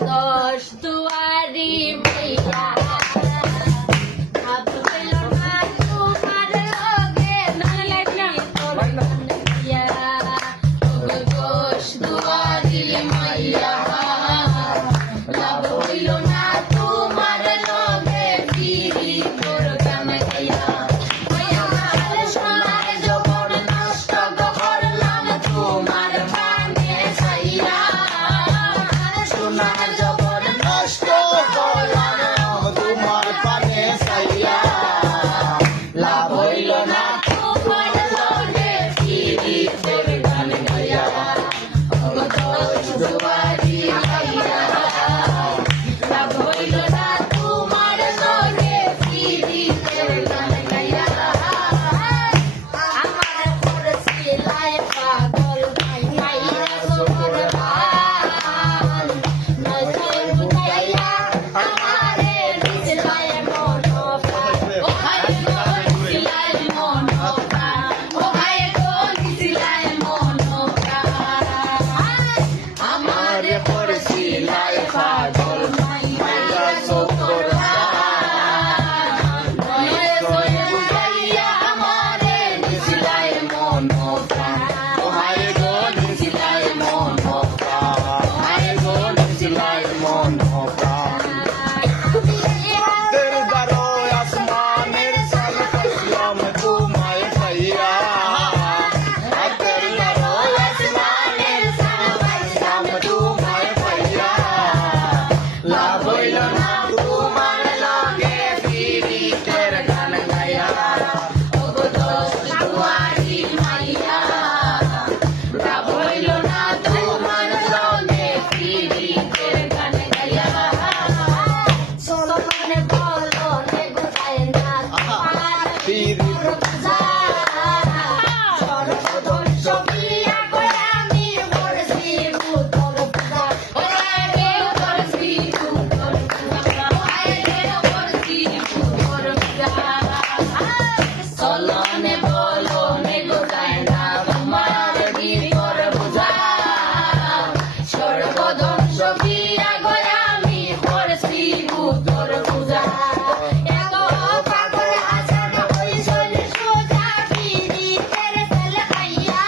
দশ দুয়ারি মাইয়া ভাবল না তোমার লগে মিলিয়া দশ দুয়ারি মাইয়া লাভ হইল না তোমার লগে বিড়ি তোর গান গাইয়া সোনার যৌবন নষ্ট করলাম তোমার পানে ছাইয়া সোনার যৌবন নষ্ট করলাম তোমার পানে ছাইয়া লাভ হইল না তোমার লগে বিড়ি তোর গান গাইয়া দশ দুয়ারি মাইয়া লাভ হইল না তোমার লগে বিড়ি তোর গান গাইয়া আমার পরশিলায় পাগল মাইয়া সোমর বান নজর বুঝাইয়া আমারে দিছিলায় মন প্রাণ ও ভাই গো দিছিলায় মন প্রাণ ও ভাই গো দিছিলায় মন প্রাণ আমারে পরশিলায় পাগল মাইয়া সোমর বান নজর বুঝাইয়া আমারে দিছিলায় মন প্রাণ ও ভাই গো দিছিলায় মন প্রাণ ও ভাই গো দিছিলায় মন প্রাণ তের দারো আসমানের সাল কসলাম তোমায় পাইয়া তের দারো আসমানের সাল কসলাম তোমায় পাইয়া লাভ হইল না তোমার লগে পীড়িতের গান গাইয়া ওগো দশ দুয়ারি মাইয়া লাভ হইল না তোমার লগে পীড়িতের গান গাইয়া সোমনে বলো নে গোদায় না তোমার পীড়িত সর্বধ্বংস প্রিয়া করে আমি বলছি তোর পূজা ওরে আমি বলছি তোর পূজা ওরে বলছি তোর পূজা চলনে বলো নে গোদায় না তোমার ভিতর বুঝা সর্বধ্বংস প্রিয়া করে আমি বলছি তোর পূজা এত পাগল হাসান হইছিল সোজা পীড়িতের তেল খাইয়া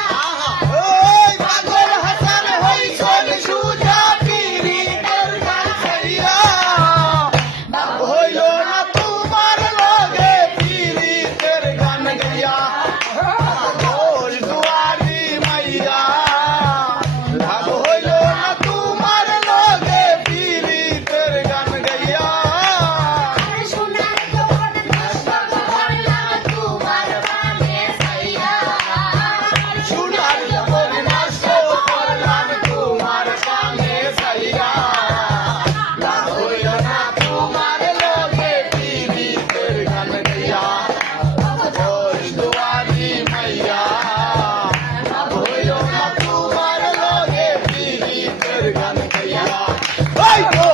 ওই পাগল হাসান হইছল সুজা পীড়িতের গান গাইয়া বাপ হইল না তোমার লগে পীড়িতের গান গাইয়া দশ দুয়ারি মাইয়া লাভ হইল না তোমার লগে পীড়িতের গান গাইয়া সোনার যৌবন নষ্ট করলাম তোমার পানে ছাইয়া সোনার যৌবন নষ্ট করলাম তোমার পানে ছাইয়া লাভ হইল না তোমার লগে পীড়িতের গান গাইয়া দশ দুয়ারি মাইয়া লাভ হইল না তোমার লগে পীড়িতের গান গাইয়া ওই গো